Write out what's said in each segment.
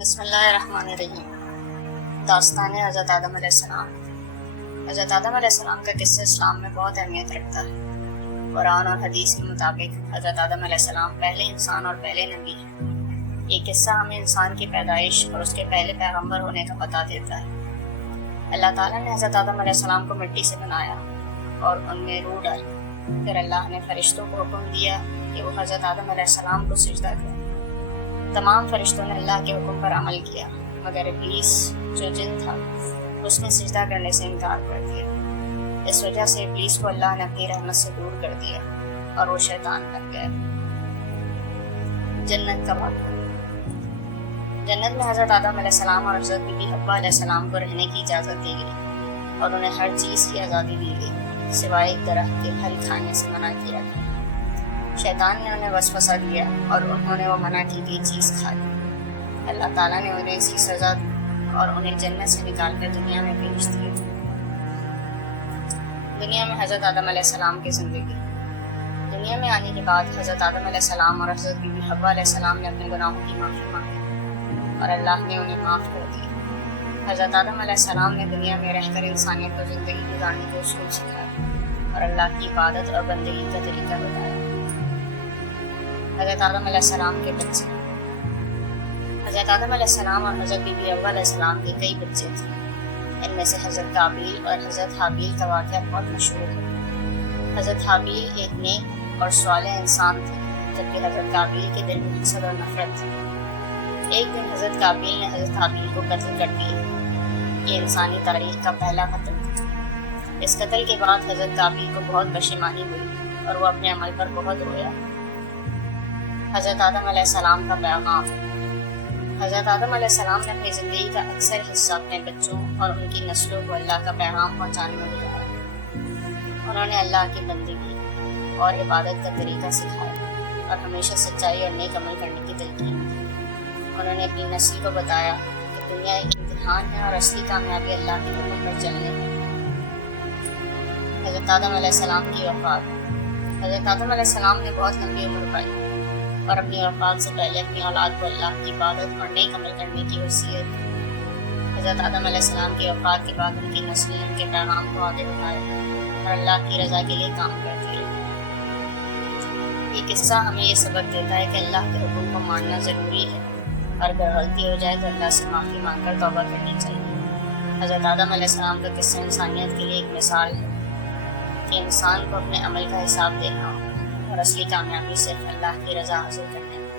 بسم اللہ الرحمن الرحیم۔ داستان حضرت آدم علیہ السلام۔ حضرت آدم علیہ السلام کا قصہ اسلام میں بہت اہمیت رکھتا ہے۔ قرآن اور حدیث کے مطابق حضرت آدم علیہ السلام پہلے انسان اور پہلے نبی ہیں۔ یہ قصہ ہمیں انسان کی پیدائش اور اس کے پہلے پیغمبر ہونے کا بتا دیتا ہے۔ اللہ تعالیٰ نے حضرت آدم علیہ السلام کو مٹی سے بنایا اور ان میں روح ڈالی۔ پھر اللہ نے فرشتوں کو حکم دیا کہ وہ حضرت آدم علیہ السلام کو سجدہ کریں۔ تمام فرشتوں نے اللہ کے حکم پر عمل کیا، مگر ابلیس جو جن تھا اس نے سجدہ کرنے سے انکار کر دیا۔ اس وجہ سے ابلیس کو اللہ نے اپنی رحمت سے دور کر دیا اور وہ شیطان بن گیا۔ جنت کا واقعہ۔ جنت میں حضرت آدم علیہ السلام اور حضرت بی بی حوا علیہ السلام کو رہنے کی اجازت دی گئی اور انہیں ہر چیز کی آزادی دی گئی سوائے ایک درخت کے پھل کھانے سے منع کیا گیا۔ شیطان نے انہیں وسوسہ دیا اور انہوں نے وہ منع کی گئی چیز کھا لی۔ اللہ تعالیٰ نے انہیں اس کی سزا دی اور انہیں جنت سے نکال کر دنیا میں بھیج دیا۔ دنیا میں حضرت آدم علیہ السلام کی زندگی۔ دنیا میں آنے کے بعد حضرت آدم علیہ السلام اور حضرت بی بی حوا علیہ السلام نے اپنے گناہوں کی معافی مانگی اور اللہ نے انہیں معاف کر دیا۔ حضرت آدم علیہ السلام نے دنیا میں رہ کر انسانیت کو زندگی گزارنے کے اصول سکھائے اور اللہ کی عبادت اور بندگی کا طریقہ بتایا۔ حضرت آدم علیہ السلام کے بچے۔ حضرت آدم علیہ السلام اور حضرت بی بی حوا علیہ السلام کے کئی بچے تھے۔ ان میں سے حضرت قابیل اور حضرت حابیل کا واقعہ بہت مشہور ہے۔ حضرت حابیل ایک نیک اور صالح انسان تھے، جبکہ حضرت قابیل کے دل میں حسد اور نفرت تھی۔ ایک دن حضرت قابیل نے حضرت حابیل کو قتل کر دیا۔ یہ انسانی تاریخ کا پہلا قتل تھا۔ اس قتل کے بعد حضرت قابیل کو بہت پشیمانی ہوئی اور وہ اپنے عمل پر بہت رویا۔ حضرت آدم علیہ السلام کا پیغام۔ حضرت آدم علیہ السلام نے اپنی زندگی کا اکثر حصہ اپنے بچوں اور ان کی نسلوں کو اللہ کا پیغام پہنچانے میں گزارا۔ انہوں نے اللہ کی بندگی اور عبادت کا طریقہ سکھایا اور ہمیشہ سچائی اور نیک عمل کرنے کی تلقین کی۔ انہوں نے اپنی نسل کو بتایا کہ دنیا ایک امتحان ہے اور اصلی کامیابی اللہ کے حکم پر چلنے ہے۔ حضرت آدم علیہ السلام کی وفات۔ حضرت آدم علیہ السلام نے بہت لمبی عمر پائی اور اپنی وفات سے پہلے اپنی اولاد کو اللہ کی عبادت اور نیک عمل کرنے کی وصیت دی۔ حضرت آدم علیہ السلام کی وفات کے بعد ان کی نسل نے ان کے پیغام کو آگے بڑھایا اور اللہ کی رضا کے لیے کام کرتی رہی۔ یہ قصہ ہمیں یہ سبق دیتا ہے کہ اللہ کے حکم کو ماننا ضروری ہے اور اگر غلطی ہو جائے تو اللہ سے معافی مانگ کر توبہ کرنی چاہیے۔ حضرت آدم علیہ السلام کا قصہ انسانیت کے لیے ایک مثال ہے کہ انسان کو اپنے عمل کا حساب دینا ہوگا اور اصلی کامیابی صرف اللہ کی رضا حاصل کرنے میں۔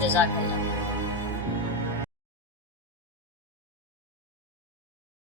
جزاک اللہ۔